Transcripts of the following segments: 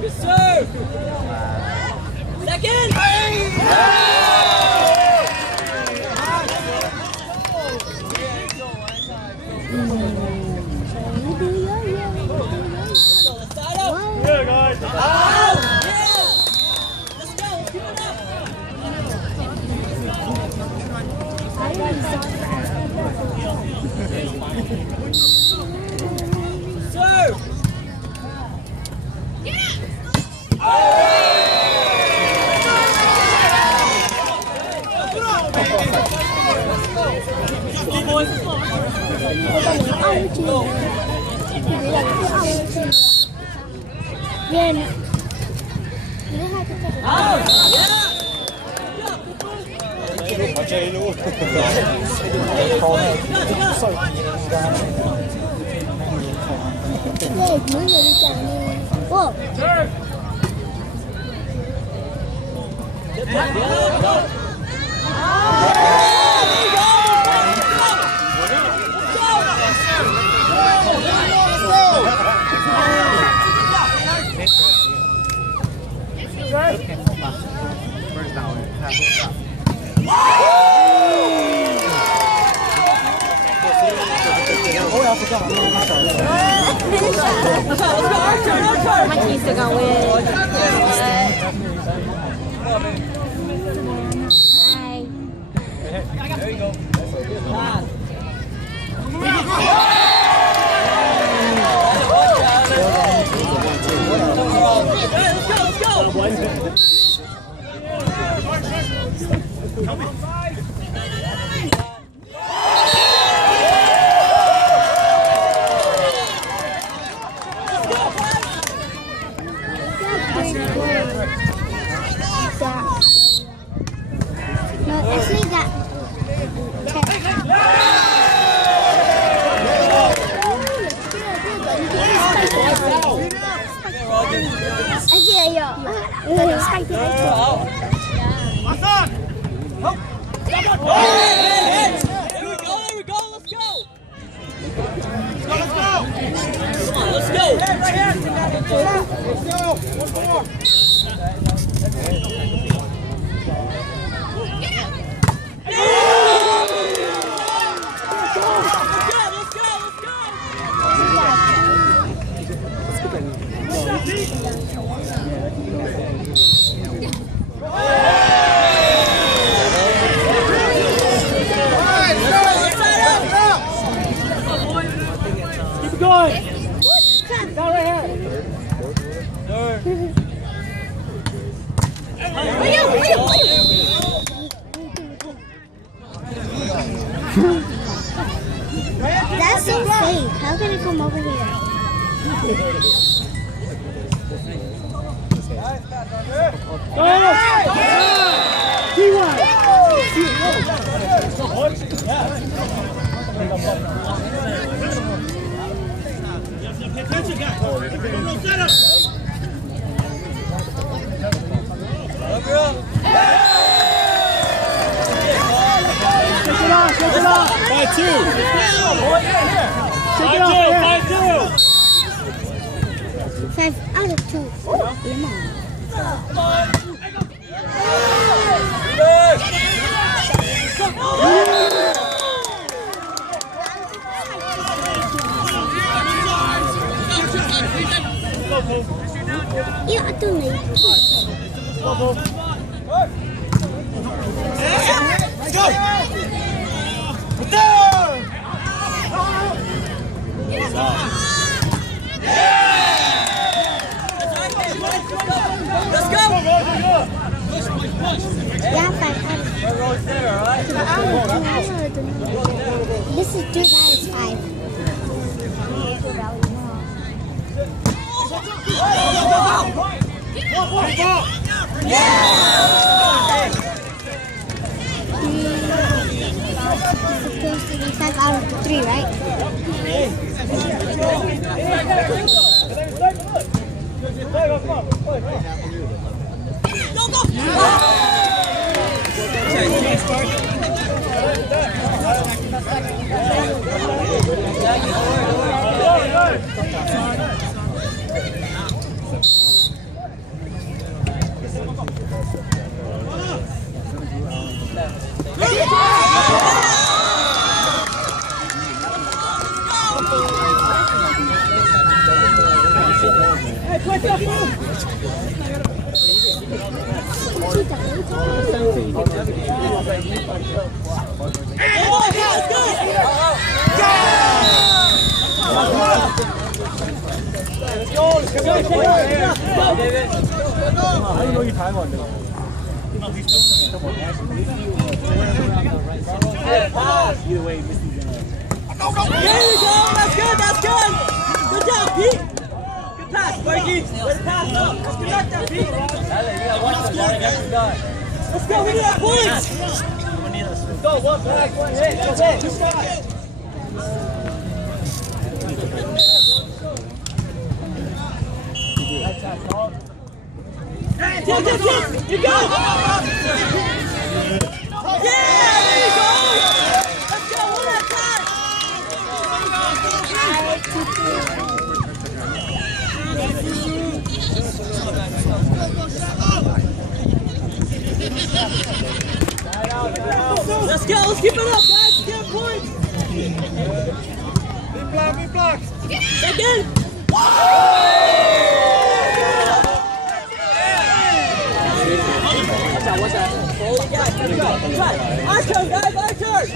Good serve! Second! Yeah, guys. Let's go! Keep it up! Serve! My team's still gonna win. There you go. Let's go! No, actually got 而且有菜碟。There we go, let's go! Come on, let's go! Going. Down right here. That's so fake. How can it come over here? By two. Five out of two. Io a tu ne. Let's go. Let's go! Yeah, five out of two. This is 2 minus 5. Supposed to be 5 out of 3, right? Go, go! There you go, that's good, that's good! Good job, Pete! Good pass, Mikey! Let's pass up! Let's connect that, Pete! Let's go, we need our points! Let's go, one back, one hit, that's it, 2 strikes! Tim, you go! Yeah, there you go! Let's go, one more time! Let's go, let's keep it up, guys, let's get points! Big block! Second! Watch out. Hold it, guys. Let's go. Try. Our turn, guys. Our turn.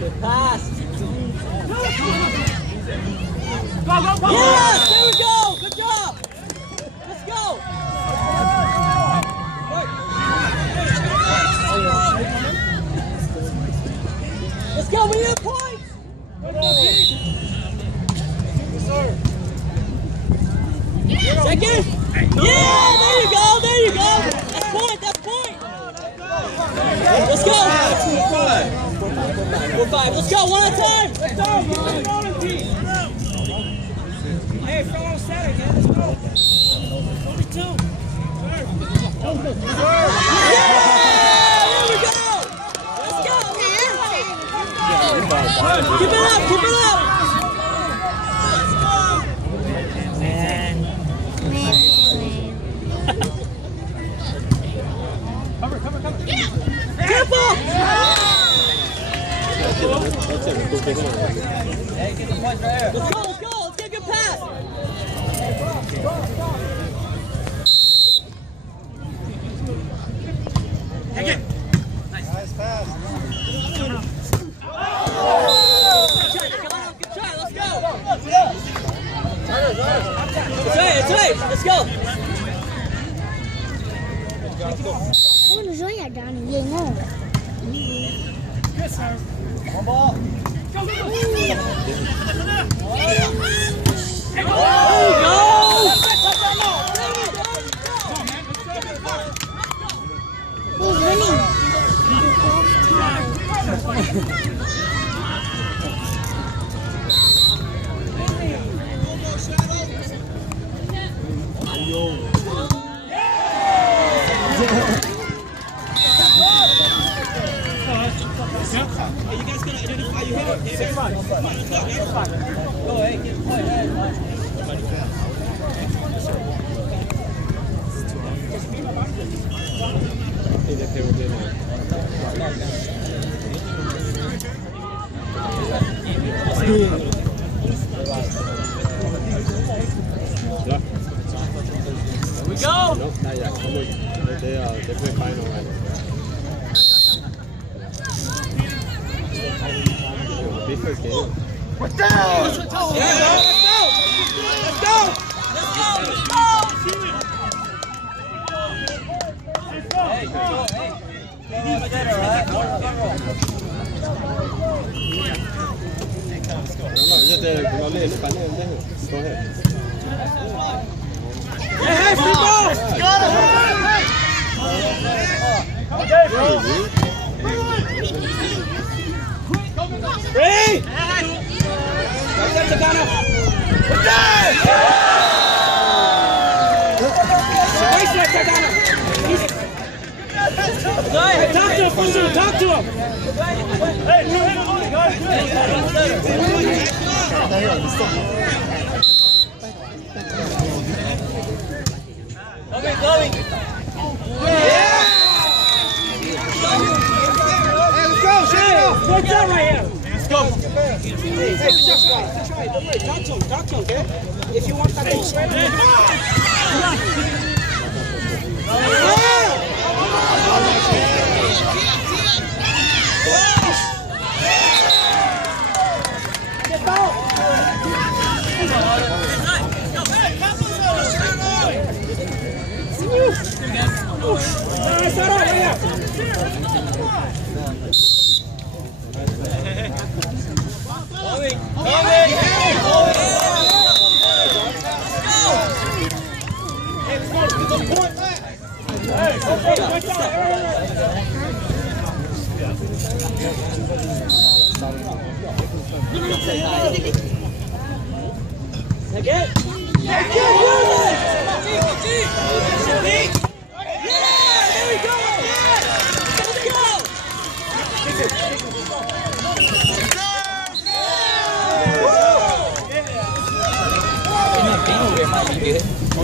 Good pass. Go, go, go. Yes, there we go. Good job. Let's go. Let's go, we need points! Second! Yeah, there you go, there you go! That's point, that's point! Let's go! 4-5, let's go, one at a time! Let's go, hey, fellow set again, let's go! 42! Yeah! There we go! Let's go! Keep it up, keep it up! Cover. Careful! Hey, get the points right here. Let's go, let's get a good pass! Take it! Nice pass. Good try, let's go! It's right, let's go! Ôi, nó rơi ở đàn gì ngô. One ball! Go! There you go! Who's winning? Hey, you guys gonna identify your hitter? Hey, come on. Go ahead, get a point. Here we go! Nope, not yet. They play final right now. Big first game. Let's go! Let's go! Let's go! Hey, go! Hey! Instead of rolling, look at them. Go ahead. Hey, free ball! Got it! Okay, bro. Ready? Hey, talk to him, Fuzu, talk to him! Hey, you hit him on it, guys! Going. Yeah! Hey, let's go, Shane! Good job right here! Let's go! Hey, just try. Talk to him, okay? If you want that ball straight, come on! Again.